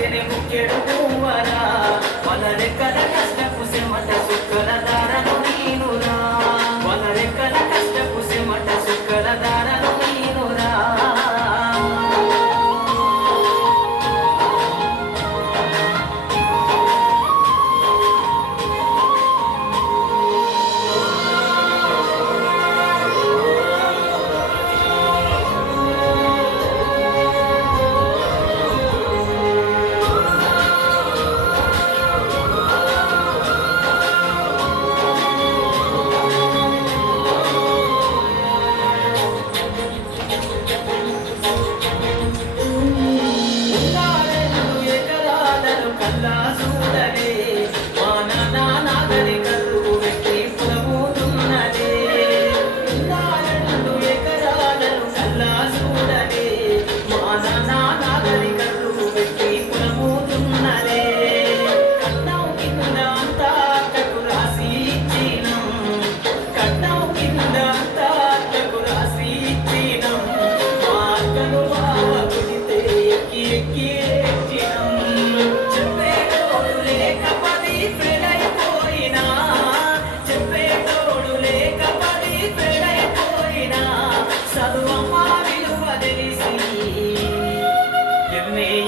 దారితేనే ముఖ్యడు పువ్వరా వాళ్ళ రెక్కల కష్టపు సెమట సుక్కల దారను నీనురా వాళ్ళ రెక్కల కష్టపు సెమట సుక్కల దారను నీనురా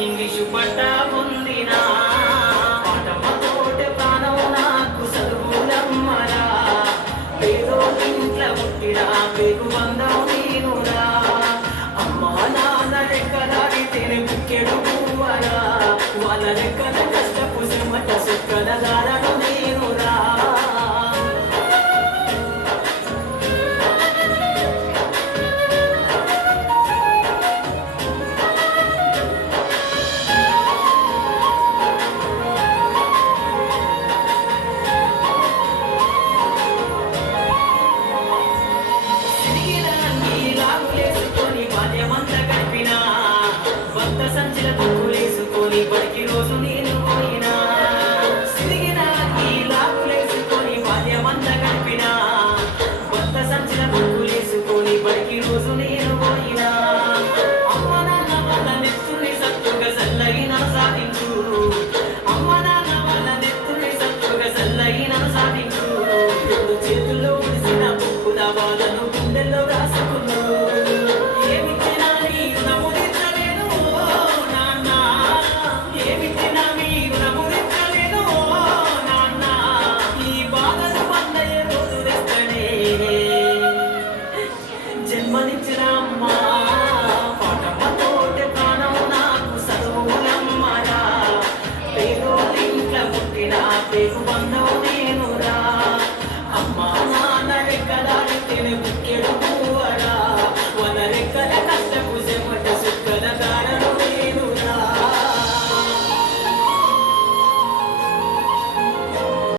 ఇంగ్లీషు పట్ట పొందిన పాఠమతోటే ప్రాణం నాకు చదువులమ్మరా పేదో ఇంట్లో పుట్టిన పేరు బంధం నేనురా అమ్మా నాన్న రెక్కలాడితేనే ముఖ్యడు పువ్వరా వాళ్ళ రెక్కల కష్టపు చెమట సుక్కల దారను నేనురా సంచిల బొక్కులేసుకొని బడికి రోజు నేను పోయినా సిరిగిన ఈ లాగులేసుకొని బాల్యమంతా గడిపినా కొత్త సంచిల బొక్కులేసుకొని బడికి రోజు నేను పోయినా అమ్మ నాన్న వాళ్ళ నెత్తుని సత్తుగా సల్లగిన సాధించు అమ్మ నాన్న వాళ్ళ నెత్తుని సత్తుగా సల్లగిన సాధించు రెండు చేతుల్లో ఉడిసిన బొక్కుల బాధను గుండెల్లో రాసుకున్నాను జన్మనిచ్చిన అమ్మ పాఠమ్మతోటే ప్రాణం నాకు చదువులమ్మరా పేరు ఇంట్లో పుట్టిన పేరు బంధం నేనురా అమ్మ నాన్న రెక్కలాడితేనే